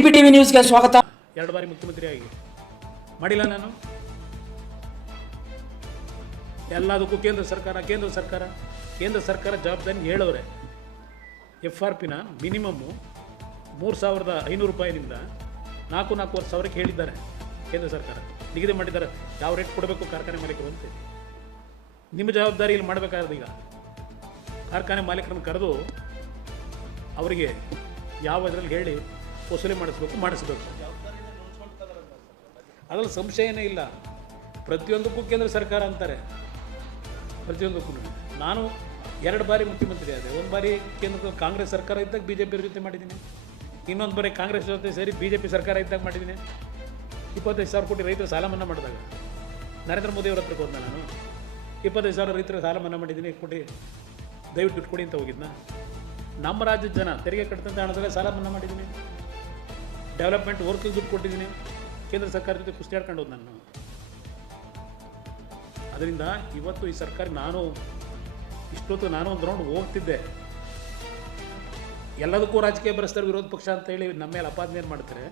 DB TV ನ್ಯೂಸ್ಗೆ ಸ್ವಾಗತ. ಎರಡು ಬಾರಿ ಮುಖ್ಯಮಂತ್ರಿ ಆಗಿ ಮಾಡಿಲ್ಲ ನಾನು? ಎಲ್ಲದಕ್ಕೂ ಕೇಂದ್ರ ಸರ್ಕಾರ ಕೇಂದ್ರ ಸರ್ಕಾರ ಕೇಂದ್ರ ಸರ್ಕಾರ ಜವಾಬ್ದಾರಿ ಹೇಳವ್ರೆ ಎಫ್ ಆರ್ ಪಿನ ಮಿನಿಮಮ್ಮು ಮೂರು ಸಾವಿರದ ಐನೂರು ರೂಪಾಯಿನಿಂದ ನಾಲ್ಕು ನಾಲ್ಕೂವರೆ ಸಾವಿರಕ್ಕೆ ಹೇಳಿದ್ದಾರೆ ಕೇಂದ್ರ ಸರ್ಕಾರ. ನಿಗದಿ ಮಾಡಿದ್ದಾರೆ. ಯಾವ ರೇಟ್ ಕೊಡಬೇಕು ಕಾರ್ಖಾನೆ ಮಾಲೀಕರು ಅಂತ. ನಿಮ್ಮ ಜವಾಬ್ದಾರಿ ಇಲ್ಲಿ ಮಾಡಬೇಕಾದ್ರೆ ಈಗ. ಕಾರ್ಖಾನೆ ಮಾಲೀಕರನ್ನು ಕರೆದು ಅವರಿಗೆ ಯಾವ ಇದರಲ್ಲಿ ಹೇಳಿ ವಸೂಲಿ ಮಾಡಿಸ್ಬೇಕು ಮಾಡಿಸ್ಬೇಕು. ಅದ್ರಲ್ಲಿ ಸಂಶಯನೇ ಇಲ್ಲ. ಪ್ರತಿಯೊಂದಕ್ಕೂ ಕೇಂದ್ರ ಸರ್ಕಾರ ಅಂತಾರೆ. ಪ್ರತಿಯೊಂದಕ್ಕೂ. ನಾನು ಎರಡು ಬಾರಿ ಮುಖ್ಯಮಂತ್ರಿ ಆದೆ. ಒಂದು ಬಾರಿ ಕೇಂದ್ರದ ಕಾಂಗ್ರೆಸ್ ಸರ್ಕಾರ ಇದ್ದಾಗ ಬಿ ಜೆ ಪಿಯವ್ರ ಜೊತೆ ಮಾಡಿದ್ದೀನಿ. ಇನ್ನೊಂದು ಬಾರಿ ಕಾಂಗ್ರೆಸ್ ಜೊತೆ ಸೇರಿ ಬಿ ಜೆ ಪಿ ಸರ್ಕಾರ ಇದ್ದಾಗ ಮಾಡಿದ್ದೀನಿ. ಇಪ್ಪತ್ತೈದು ಸಾವಿರ ಕೋಟಿ ರೈತರ ಸಾಲ ಮನ್ನಾ ಮಾಡಿದಾಗ. ನರೇಂದ್ರ ಮೋದಿ ಅವ್ರ ಹೋದ್ನ ನಾನು? ಇಪ್ಪತ್ತೈದು ಸಾವಿರ ರೈತರ ಸಾಲ ಮನ್ನಾ ಮಾಡಿದ್ದೀನಿ. ಕೊಡಿ. ದಯವಿಟ್ಟು ಇಟ್ಕೊಡಿ ಕೊಡಿ ಅಂತ ಹೋಗಿದ್ನ? ನಮ್ಮ ರಾಜ್ಯದ ಜನ ತೆರಿಗೆ ಕಟ್ಟಿದಂಥ ಹಣದಲ್ಲೇ ಸಾಲ ಮನ್ನಾ ಮಾಡಿದ್ದೀನಿ. ಡೆವಲಪ್ಮೆಂಟ್ ವರ್ಕಿಗೆ ದುಡ್ಡು ಕೊಟ್ಟಿದ್ದೀನಿ. ಕೇಂದ್ರ ಸರ್ಕಾರ ಜೊತೆ ಕುಸ್ತಿ ಆಡ್ಕೊಂಡು ಹೋದ್ ನಾನು. ಅದರಿಂದ ಇವತ್ತು ಈ ಸರ್ಕಾರ ನಾನು ಇಷ್ಟೊತ್ತು ನಾನು ಒಂದು ರೌಂಡ್ ಹೋಗ್ತಿದ್ದೆ. ಎಲ್ಲದಕ್ಕೂ ರಾಜಕೀಯ ಬರೆಸ್ತಾರೆ ವಿರೋಧ ಪಕ್ಷ ಅಂತ ಹೇಳಿ ನಮ್ಮ ಮೇಲೆ ಅಪಾದನೆ ಮಾಡ್ತಾರೆ?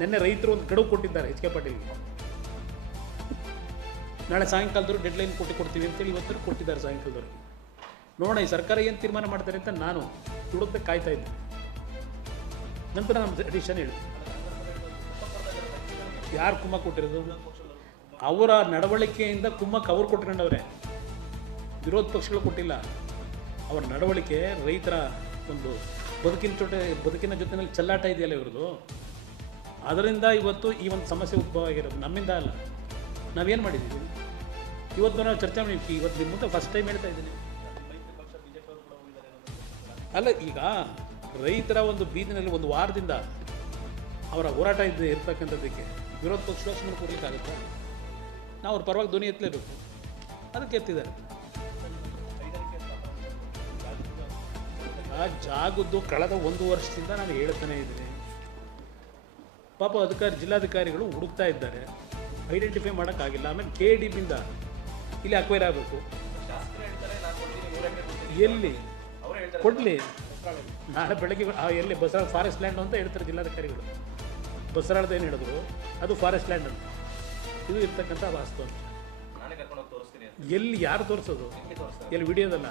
ನಿನ್ನೆ ರೈತರು ಒಂದು ಗಡುವು ಕೊಟ್ಟಿದ್ದಾರೆ ಎಚ್ ಕೆ ಪಾಟೀಲ್ಗೆ. ನಾಳೆ ಸಾಯಂಕಾಲದವ್ರು ಡೆಡ್ಲೈನ್ ಕೊಟ್ಟು ಕೊಡ್ತೀವಿ ಅಂತೇಳಿ ಇವತ್ತು ಕೊಟ್ಟಿದ್ದಾರೆ ಸಾಯಂಕಾಲದವ್ರಿಗೆ. ನೋಡೋಣ ಈ ಸರ್ಕಾರ ಏನು ತೀರ್ಮಾನ ಮಾಡ್ತಾರೆ ಅಂತ ನಾನು ತುಡುತ್ತೆ ಕಾಯ್ತಾ ಇದ್ದೆ ನಂತರ ನಮ್ಮ ಅಡಿಷನ್ ಹೇಳಿ. ಯಾರು ಕುಮ್ಮ ಕೊಟ್ಟಿರೋದು? ಅವರ ನಡವಳಿಕೆಯಿಂದ ಕುಮ್ಮಕ್ಕೆ ಅವ್ರು ಕೊಟ್ಕೊಂಡವ್ರೆ ವಿರೋಧ ಪಕ್ಷಗಳು ಕೊಟ್ಟಿಲ್ಲ. ಅವರ ನಡವಳಿಕೆ ರೈತರ ಒಂದು ಬದುಕಿನ ಜೊತೆ ಬದುಕಿನ ಜೊತೆನಲ್ಲಿ ಚೆಲ್ಲಾಟ ಇದೆಯಲ್ಲ ಇವ್ರದ್ದು. ಅದರಿಂದ ಇವತ್ತು ಈ ಒಂದು ಸಮಸ್ಯೆ ಉದ್ಭವ ಆಗಿರೋದು ನಮ್ಮಿಂದ ಅಲ್ಲ. ನಾವೇನು ಮಾಡಿದ್ದೀವಿ? ಇವತ್ತು ನಾವು ಚರ್ಚೆ ಮಾಡಿ ಇವತ್ತು ನಿಮ್ಮ ಮುಂದೆ ಫಸ್ಟ್ ಟೈಮ್ ಹೇಳ್ತಾ ಇದ್ದೀನಿ. ಅಲ್ಲ ಈಗ ರೈತರ ಒಂದು ಬೀದಿನಲ್ಲಿ ಒಂದು ವಾರದಿಂದ ಅವರ ಹೋರಾಟ ಇದ್ದೇ ಇರ್ತಕ್ಕಂಥದ್ದಕ್ಕೆ ವಿರೋಧ ಪಕ್ಷ ಸುಮ್ಮನೆ ನಾವು ಅವ್ರ ಪರವಾಗಿ ಧ್ವನಿ ಎತ್ತಲೇಬೇಕು. ಅದಕ್ಕೆ ಎತ್ತಿದ್ದಾರೆ. ಆ ಜಾಗದ್ದು ಕಳೆದ ಒಂದು ವರ್ಷದಿಂದ ನಾನು ಹೇಳ್ತಾನೆ ಇದ್ದೀನಿ. ಪಾಪ ಅಧಿಕಾರಿ, ಜಿಲ್ಲಾಧಿಕಾರಿಗಳು ಹುಡುಕ್ತಾ ಇದ್ದಾರೆ. ಐಡೆಂಟಿಫೈ ಮಾಡೋಕ್ಕಾಗಿಲ್ಲ. ಆಮೇಲೆ ಕೆ ಡಿ ಬಿಂದ ಇಲ್ಲಿ ಅಕ್ವೈರ್ ಆಗಬೇಕು. ಎಲ್ಲಿ? ಕೊಡಲಿ. ನಾಳೆ ಬೆಳಗ್ಗೆ ಎಲ್ಲಿ ಬಸರಾಳ ಫಾರೆಸ್ಟ್ ಲ್ಯಾಂಡ್ ಅಂತ ಹೇಳ್ತಾರೆ ಜಿಲ್ಲಾಧಿಕಾರಿಗಳು. ಬಸರಾಳದ ಏನು ಹೇಳಿದ್ರು? ಅದು ಫಾರೆಸ್ಟ್ ಲ್ಯಾಂಡ್ ಅಂತ. ಇದು ಇರ್ತಕ್ಕಂಥ ವಾಸ್ತವ ಎಲ್ಲಿ ಯಾರು ತೋರಿಸೋದು? ಎಲ್ಲಿ ವಿಡಿಯೋದಲ್ಲ?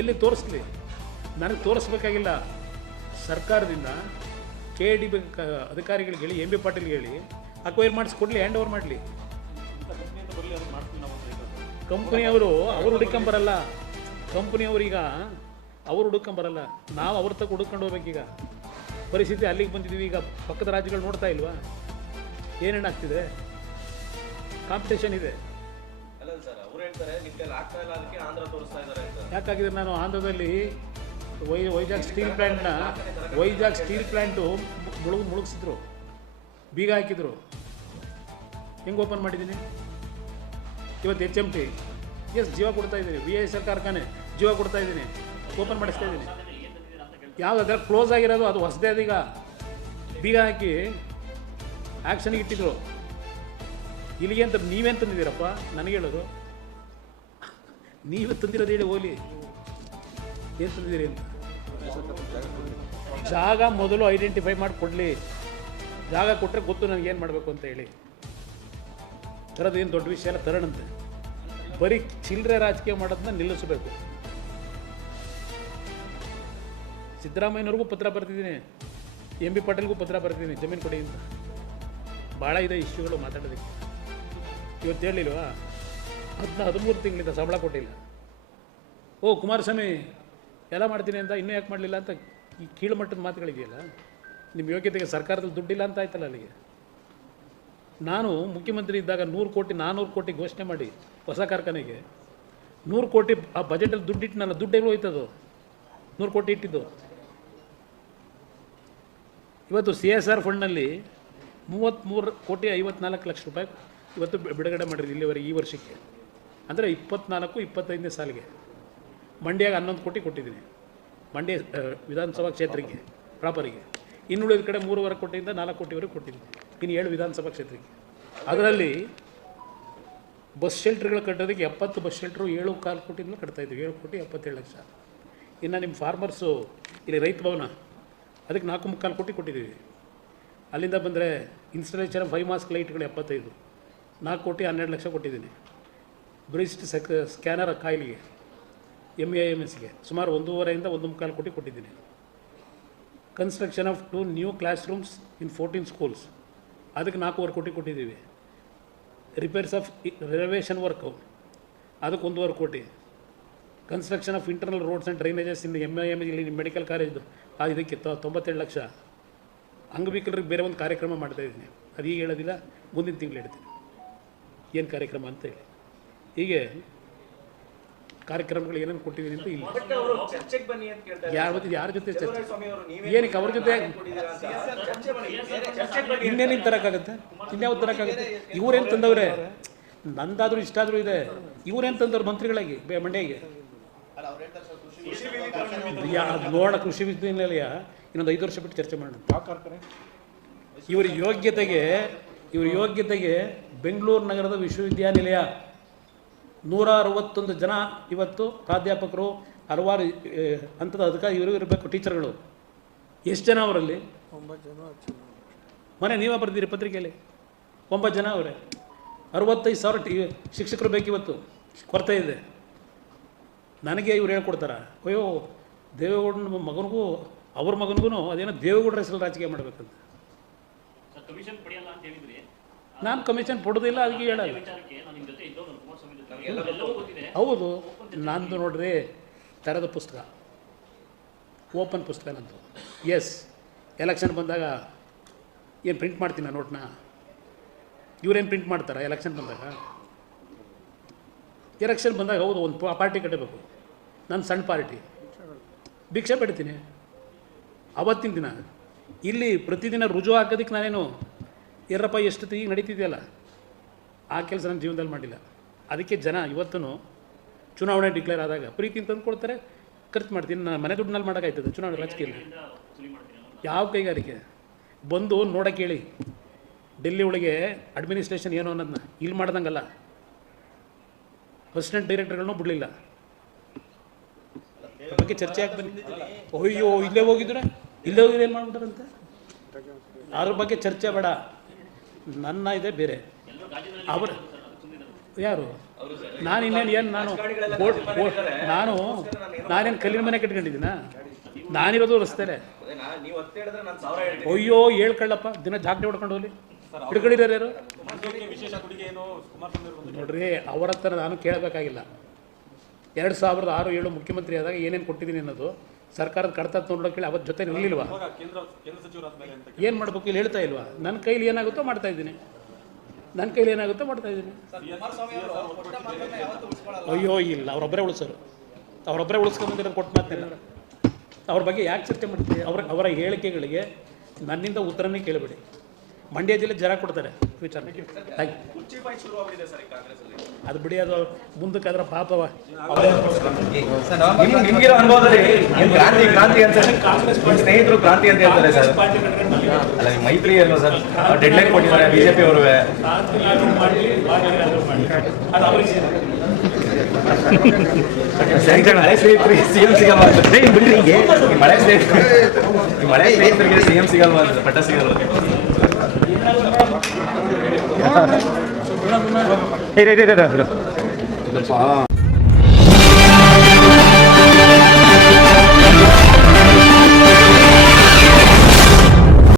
ಎಲ್ಲಿ ತೋರಿಸ್ಲಿ? ನನಗೆ ತೋರಿಸ್ಬೇಕಾಗಿಲ್ಲ. ಸರ್ಕಾರದಿಂದ ಕೆ ಡಿ ಬಿ ಅಧಿಕಾರಿಗಳಿಗೆ ಹೇಳಿ ಎಂ ಬಿ ಪಾಟೀಲ್ಗೆ ಹೇಳಿ ಅಕ್ವೈರ್ ಮಾಡಿಸ್ಕೊಡ್ಲಿ ಹ್ಯಾಂಡ್ ಓವರ್ ಮಾಡಲಿ. ಕಂಪ್ನಿಯವರು ಅವ್ರು ಹುಡುಕೊಂಬರಲ್ಲ. ಕಂಪ್ನಿಯವ್ರೀಗ ಅವ್ರು ಹುಡುಕೊಂಬರಲ್ಲ ನಾವು ಅವ್ರ ತಕ್ಕ ಹುಡುಕೊಂಡು ಹೋಗ್ಬೇಕೀಗ. ಪರಿಸ್ಥಿತಿ ಅಲ್ಲಿಗೆ ಬಂದಿದ್ದೀವಿ ಈಗ ಪಕ್ಕದ ರಾಜ್ಯಗಳು ನೋಡ್ತಾ ಇಲ್ವಾ? ಏನೇನಾಗ್ತಿದೆ ಕಾಂಪಿಟೇಷನ್ ಇದೆ. ಯಾಕಾಗಿದೆ ನಾನು ಆಂಧ್ರದಲ್ಲಿ ವೈ ವೈಜಾಗ್ ಸ್ಟೀಲ್ ಪ್ಲ್ಯಾಂಟ್ನ ವೈಜಾಗ್ ಸ್ಟೀಲ್ ಪ್ಲ್ಯಾಂಟು ಮುಳುಗು ಮುಳುಗಿಸಿದ್ರು. ಬೀಗ ಹಾಕಿದ್ರು. ಹೆಂಗೆ ಓಪನ್ ಮಾಡಿದ್ದೀನಿ? ಇವತ್ತು ಎಚ್ ಎಂ ಟಿ. ಎಸ್ ಜೀವ ಕೊಡ್ತಾ ಇದ್ದೀನಿ. ವಿ ಐ ಎಸ್ ಎಲ್ ಕಾರ್ಖಾನೆ ಜೀವ ಕೊಡ್ತಾ ಇದ್ದೀನಿ. ಓಪನ್ ಮಾಡಿಸ್ತಾ ಇದ್ದೀನಿ. ಯಾವುದಾದ್ರೆ ಕ್ಲೋಸ್ ಆಗಿರೋದು ಅದು ಹೊಸದೇ ಅದೀಗ ಬೀಗ ಹಾಕಿ ಆ್ಯಕ್ಷನ್ಗೆ ಇಟ್ಟಿದ್ರು. ಇಲ್ಲಿಗೆ ಅಂತ ನೀವೇನು ತಂದಿದ್ದೀರಪ್ಪ? ನನಗೆ ಹೇಳೋದು. ನೀವೇ ತಂದಿರೋದು ಹೇಳಿ ಹೋಲಿ ಏನು ತಂದಿದ್ದೀರಿ ಅಂತ? ಜಾಗ ಮೊದಲು ಐಡೆಂಟಿಫೈ ಮಾಡಿ ಕೊಡಲಿ ಜಾಗ ಕೊಟ್ಟರೆ ಗೊತ್ತು ನನಗೆ ಏನು ಮಾಡಬೇಕು ಅಂತ ಹೇಳಿ. ತರೋದು ಏನು ದೊಡ್ಡ ವಿಷಯ ಎಲ್ಲ ತರೋಣಂತೆ ಬರೀ ಚಿಲ್ಲರೆ ರಾಜಕೀಯ ಮಾಡೋದನ್ನ ನಿಲ್ಲಿಸಬೇಕು. ಸಿದ್ದರಾಮಯ್ಯನವ್ರಿಗೂ ಪತ್ರ ಬರ್ತಿದ್ದೀನಿ. ಎಂ ಬಿ ಪಾಟೀಲ್ಗೂ ಪತ್ರ ಬರ್ತಿದ್ದೀನಿ ಜಮೀನು ಕೊಡಿ ಅಂತ. ಭಾಳ ಇದೆ ಇಶ್ಯೂಗಳು ಮಾತಾಡೋದಕ್ಕೆ. ಇವತ್ತು ಹೇಳಿಲ್ವಾ? ಹದಿನ ಹದಿಮೂರು ತಿಂಗಳಿಂದ ಸಂಬಳ ಕೊಟ್ಟಿಲ್ಲ. ಓ, ಕುಮಾರಸ್ವಾಮಿ, ಎಲ್ಲ ಮಾಡ್ತೀನಿ ಅಂತ ಇನ್ನೂ ಯಾಕೆ ಮಾಡಲಿಲ್ಲ ಅಂತ ಈ ಕೀಳುಮಟ್ಟದ ಮಾತುಗಳಿದೆಯಲ್ಲ? ನಿಮ್ಮ ಯೋಗ್ಯತೆಗೆ ಸರ್ಕಾರದಲ್ಲಿ ದುಡ್ಡಿಲ್ಲ ಅಂತ ಆಯ್ತಲ್ಲ ಅಲ್ಲಿಗೆ. ನಾನು ಮುಖ್ಯಮಂತ್ರಿ ಇದ್ದಾಗ ನೂರು ಕೋಟಿ ನಾನ್ನೂರು ಕೋಟಿ ಘೋಷಣೆ ಮಾಡಿ ಹೊಸ ಕಾರ್ಖಾನೆಗೆ. ನೂರು ಕೋಟಿ ಆ ಬಜೆಟಲ್ಲಿ ದುಡ್ಡು ನನ್ನ ದುಡ್ಡು ಹೋಯ್ತದು? ನೂರು ಕೋಟಿ ಇಟ್ಟಿದ್ದು. ಇವತ್ತು ಸಿ ಎಸ್ ಆರ್ ಫಂಡ್ನಲ್ಲಿ ಮೂವತ್ತ್ಮೂರು ಕೋಟಿ ಐವತ್ನಾಲ್ಕು ಲಕ್ಷ ರೂಪಾಯಿ ಇವತ್ತು ಬಿಡುಗಡೆ ಮಾಡಿರಿ ಇಲ್ಲಿವರೆಗೆ ಈ ವರ್ಷಕ್ಕೆ. ಅಂದರೆ ಇಪ್ಪತ್ನಾಲ್ಕು, ಇಪ್ಪತ್ತೈದನೇ ಸಾಲಿಗೆ. ಮಂಡ್ಯಾಗ ಹನ್ನೊಂದು ಕೋಟಿ ಕೊಟ್ಟಿದ್ದೀನಿ. ಮಂಡ್ಯ ವಿಧಾನಸಭಾ ಕ್ಷೇತ್ರಕ್ಕೆ, ಪ್ರಾಪರಿಗೆ. ಇನ್ನುಳಿದ ಕಡೆ ಮೂರುವರೆ ಕೋಟಿಯಿಂದ ನಾಲ್ಕು ಕೋಟಿವರೆಗೆ ಕೊಟ್ಟಿದ್ದೀನಿ ಇನ್ನು ಏಳು ವಿಧಾನಸಭಾ ಕ್ಷೇತ್ರಕ್ಕೆ. ಅದರಲ್ಲಿ ಬಸ್ ಶೆಲ್ಟ್ರ್ಗಳು ಕಟ್ಟೋದಕ್ಕೆ ಎಪ್ಪತ್ತು ಬಸ್ ಶೆಲ್ಟ್ರು ಏಳು ಕಾಲು ಕೋಟಿಯಿಂದ ಕಟ್ತಾಯಿದ್ವಿ ಏಳು ಕೋಟಿ ಎಪ್ಪತ್ತೇಳು ಲಕ್ಷ. ಇನ್ನು ನಿಮ್ಮ ಫಾರ್ಮರ್ಸು, ಇಲ್ಲಿ ರೈತ ಭವನ ಅದಕ್ಕೆ ನಾಲ್ಕು ಮುಕ್ಕಾಲು ಕೋಟಿ ಕೊಟ್ಟಿದ್ದೀವಿ. ಅಲ್ಲಿಂದ ಬಂದರೆ ಇನ್ಸ್ಟಾಲೇಷನ್ ಫೈವ್ ಮಾಸ್ಕ್ ಲೈಟ್ಗಳು ಎಪ್ಪತ್ತೈದು. ನಾಲ್ಕು ಕೋಟಿ ಹನ್ನೆರಡು ಲಕ್ಷ ಕೊಟ್ಟಿದ್ದೀನಿ. ಬ್ರಿಸ್ಟ್ ಸೆಕ್ ಸ್ಕ್ಯಾನರ್ ಕಾಯಿಲೆಗೆ ಎಂ ಎ ಎಂ ಎಸ್ಗೆ ಸುಮಾರು ಒಂದೂವರೆಯಿಂದ ಒಂದು ಮುಕ್ಕಾಲು ಕೋಟಿ ಕೊಟ್ಟಿದ್ದೀನಿ. Construction of two new classrooms in fourteen schools ಅದಕ್ಕೆ ನಾಲ್ಕೂವರೆ ಕೋಟಿ ಕೊಟ್ಟಿದ್ದೀವಿ. ರಿಪೇರ್ಸ್ ಆಫ್ ರಿನೋವೇಷನ್ ವರ್ಕು ಅದಕ್ಕೆ ಒಂದೂವರೆ ಕೋಟಿ. Construction of internal roads and drainages in M M ಇಲ್ಲಿ ಮೆಡಿಕಲ್ ಕಾಲೇಜ್ದು ಆ ಇದಕ್ಕೆ ತೊ- ತೊಂಬತ್ತೇಳು ಲಕ್ಷ ಅಂಗವಿಕಲರಿಗೆ ಬೇರೆ ಒಂದು ಕಾರ್ಯಕ್ರಮ ಮಾಡ್ತಾ ಇದ್ದೀನಿ. ಅದು ಈಗ ಹೇಳೋದಿಲ್ಲ ಮುಂದಿನ ತಿಂಗಳು ಹೇಳ್ತೀನಿ. ಏನು ಕಾರ್ಯಕ್ರಮ ಅಂತ ಹೇಳಿ. ಹೀಗೆ ಕಾರ್ಯಕ್ರಮಗಳು ಏನೇನು ಕೊಟ್ಟಿದ್ದೀನಿ ಅಂತ ಇಲ್ಲಿ. ಬಟ್ ಅವರು ಚರ್ಚೆಗೆ ಬನ್ನಿ ಅಂತ ಕೇಳ್ತಾರೆ ಯಾರ ಜೊತೆ ಯಾರ ಜೊತೆ ಚರ್ಚೆ ಸ್ವಾಮಿ ಅವರು ನೀವೇ ಏನಕ್ಕೆ ಅವ್ರ ಜೊತೆ ಇನ್ನೇನೇನು ತರೋಕ್ಕಾಗತ್ತೆ? ಇನ್ಯಾವ್ದು ತರೋಕ್ಕಾಗುತ್ತೆ? ಇವರೇನು ತಂದವ್ರೆ? ನಂದಾದರೂ ಇಷ್ಟ ಆದರೂ ಇದೆ. ಇವರೇನು ತಂದವ್ರು ಮಂತ್ರಿಗಳಾಗಿ ಬೇ ಮಂಡ್ಯಗೆ. ನೋಡ ಕೃಷಿ ವಿಶ್ವವಿದ್ಯಾನಿಲಯ ಇನ್ನೊಂದು ಐದು ವರ್ಷ ಬಿಟ್ಟು ಚರ್ಚೆ ಮಾಡೋಣ. ಇವರ ಯೋಗ್ಯತೆಗೆ ಇವರ ಯೋಗ್ಯತೆಗೆ ಬೆಂಗಳೂರು ನಗರದ ವಿಶ್ವವಿದ್ಯಾನಿಲಯ. ನೂರ ಅರವತ್ತೊಂದು ಜನ ಇವತ್ತು ಪ್ರಾಧ್ಯಾಪಕರು ಹಲವಾರು ಹಂತದ ಅಧಿಕಾರಿ ಇವರು ಇರಬೇಕು ಟೀಚರ್ಗಳು. ಎಷ್ಟು ಜನ ಅವರಲ್ಲಿ? ಮನೆ ನೀವೇ ಬರ್ತೀರಿ ಪತ್ರಿಕೆಯಲ್ಲಿ. ಒಂಬತ್ತು ಜನ ಅವರೇ. ಅರವತ್ತೈದು ಸಾವಿರ ಟಿ ಶಿಕ್ಷಕರು ಬೇಕಿವತ್ತು. ಕೊರತೆ ಇದೆ. ನನಗೆ ಇವ್ರು ಹೇಳ್ಕೊಡ್ತಾರೆ ಅಯ್ಯೋ ದೇವೇಗೌಡನ ಮಗನಿಗೂ ಅವ್ರ ಮಗನಿಗೂ ಅದೇನೋ ದೇವೇಗೌಡರ ಹೆಸರು ರಾಜಕೀಯ ಮಾಡಬೇಕಂತ. ಸರ್ ಕಮಿಷನ್ ಪಡೆಯಲ್ಲ ಅಂತ ಹೇಳಿದ್ರಿ. ನಾನು ಕಮಿಷನ್ ಪಡೋದಿಲ್ಲ ಅದಕ್ಕೆ ಹೇಳಲ್ಲ ಹೌದು ನಂದು ನೋಡ್ರಿ ತೆರೆದ ಪುಸ್ತಕ. ಓಪನ್ ಪುಸ್ತಕ ನಂದು. ಎಸ್ ಎಲೆಕ್ಷನ್ ಬಂದಾಗ ಏನು ಪ್ರಿಂಟ್ ಮಾಡ್ತೀನಿ ನಾನು ನೋಟ್ನ? ಇವ್ರೇನು ಪ್ರಿಂಟ್ ಮಾಡ್ತಾರೆ ಎಲೆಕ್ಷನ್ ಬಂದಾಗ? ಎಲೆಕ್ಷನ್ ಬಂದಾಗ ಹೌದು ಒಂದು ಪಾರ್ಟಿ ಕಟ್ಟಬೇಕು. ನನ್ನ ಸಣ್ಣ ಪಾರ್ಟಿ. ಭಿಕ್ಷೆ ಬಿಡ್ತೀನಿ ಅವತ್ತಿನ ದಿನ. ಇಲ್ಲಿ ಪ್ರತಿದಿನ ರುಜು ಹಾಕೋದಕ್ಕೆ ನಾನೇನು ಎರಪ್ಪ ಎಷ್ಟು ಈಗ ನಡೀತಿದೆಯಲ್ಲ. ಆ ಕೆಲಸ ನನ್ನ ಜೀವನದಲ್ಲಿ ಮಾಡಿಲ್ಲ. ಅದಕ್ಕೆ ಜನ ಇವತ್ತೂ ಚುನಾವಣೆ ಡಿಕ್ಲೇರ್ ಆದಾಗ ಪ್ರೀತಿ ತಂದು ಕೊಡ್ತಾರೆ ಖರ್ಚು ಮಾಡ್ತೀನಿ ನಾನು ಮನೆ ದುಡ್ಡಿನಲ್ಲಿ ಮಾಡೋಕ್ಕಾಯ್ತದೆ ಚುನಾವಣೆ ರಾಜಕೀಯ ಯಾವ ಕೈಗಾರಿಕೆ? ಬಂದು ನೋಡೋಕೆ ಹೇಳಿ. ಡೆಲ್ಲಿ ಒಳಗೆ ಅಡ್ಮಿನಿಸ್ಟ್ರೇಷನ್ ಏನು ಅನ್ನೋದನ್ನ ಇಲ್ಲಿ ಮಾಡ್ದಂಗಲ್ಲ. ಅಸಿಸ್ಟೆಂಟ್ ಡೈರೆಕ್ಟರ್ಗಳನ್ನೂ ಬಿಡಲಿಲ್ಲ. ಬಗ್ಗೆ ಚರ್ಚೆ ಆಗಿ ಅಯ್ಯೋ, ಇಲ್ಲೇ ಹೋಗಿದ್ರೆ? ಇಲ್ಲೇ ಹೋಗಿದ್ರೆ ಏನು ಮಾಡ್ಬಿಟ್ರಂತೆ? ಅದ್ರ ಬಗ್ಗೆ ಚರ್ಚೆ ಬೇಡ. ನನ್ನ ಇದೆ ಬೇರೆ. ಅವ್ರ ಯಾರು? ನಾನು ಇನ್ನೇನು ಏನು ನಾನು ನಾನು ನಾನೇನು ಕಲ್ಲಿನ ಮನೆ ಕಟ್ಕೊಂಡಿದ್ದೀನ? ನಾನಿರೋದು ರಸ್ತೆಲೆ. ಅಯ್ಯೋ, ಹೇಳ್ಕೊಳ್ಳಪ್ಪ. ದಿನ ಜಾಗಟೆ ಹೊಡ್ಕೊಂಡು ಹೋಗ್ಲಿ. ಹಿಡ್ಕೊಂಡಿದ್ದಾರೆ ಯಾರು? ನೋಡ್ರಿ, ಅವರ ಹತ್ರ ನಾನು ಕೇಳಬೇಕಾಗಿಲ್ಲ. ಎರಡು ಸಾವಿರದ ಆರು ಏಳು ಮುಖ್ಯಮಂತ್ರಿ ಆದಾಗ ಏನೇನು ಕೊಟ್ಟಿದ್ದೀನಿ ಅನ್ನೋದು ಸರ್ಕಾರದ ಕಡತ ನೋಡೋಕೆ ಅವತ್ತು ಜೊತೆ ನಿಲ್ಲಿಲ್ವಾ? ಏನು ಮಾಡ್ಬೇಕು ಇಲ್ಲಿ ಹೇಳ್ತಾ ಇಲ್ವಾ? ನನ್ನ ಕೈಲಿ ಏನಾಗುತ್ತೋ ಮಾಡ್ತಾ ಇದ್ದೀನಿ. ನನ್ನ ಕೈಲಿ ಏನಾಗುತ್ತೋ ಮಾಡ್ತಾ ಇದ್ದೀನಿ. ಅಯ್ಯೋ ಇಲ್ಲ ಅವರೊಬ್ಬರೇ ಉಳಿಸೋರು. ಅವರೊಬ್ಬರೇ ಉಳಿಸ್ಕೊಂಬಂದಿರೋದು ಕೊಟ್ಟು ಮಾತಿಲ್ಲ. ಅವ್ರ ಬಗ್ಗೆ ಯಾಕೆ ಚರ್ಚೆ ಮಾಡ್ತೀವಿ ಅವ್ರ ಅವರ ಹೇಳಿಕೆಗಳಿಗೆ ನನ್ನಿಂದ ಉತ್ತರನೇ ಕೇಳಬೇಡಿ. ಮಂಡ್ಯ ಜಿಲ್ಲೆ ಜನ ಕೊಡ್ತಾರೆ. ವಿಚಾರ ಅದು ಬಿಡಿ ಅದು ಮುಂದಕ್ಕೆ ಅದರ ಪಾಪವ ನಿಮ್ ನಿಮ್ಗಿರೋ ಅನುಭವದಲ್ಲಿ ಏನ್ ಕ್ರಾಂತಿ ಕ್ರಾಂತಿ ಅಂತ ನಿಮ್ ಸ್ನೇಹಿತರು ಕ್ರಾಂತಿ ಅಂತ ಹೇಳ್ತಾರೆ ಸರ್. ಮೈತ್ರಿ ಅಲ್ವಾ ಸರ್? ಡೆಡ್ ಲೈನ್ ಕೊಟ್ಟಿದ್ದಾರೆ ಬಿಜೆಪಿ ಅವರು ಮಳೆ ಸ್ನೇಹಿತರಿಗೆ ಸಿಎಂ ಸಿಗಲ್ವಾ ಮಳೆ ಸ್ನೇಹಿತರು ಈ ಮಳೆ ಸ್ನೇಹಿತರಿಗೆ ಸಿಎಂ ಸಿಗಲ್ವಾ ಅಂತ ಪಟ್ಟ ಸಿಗಲ್ವಾ? ஏய் ரே ரே ரே ரே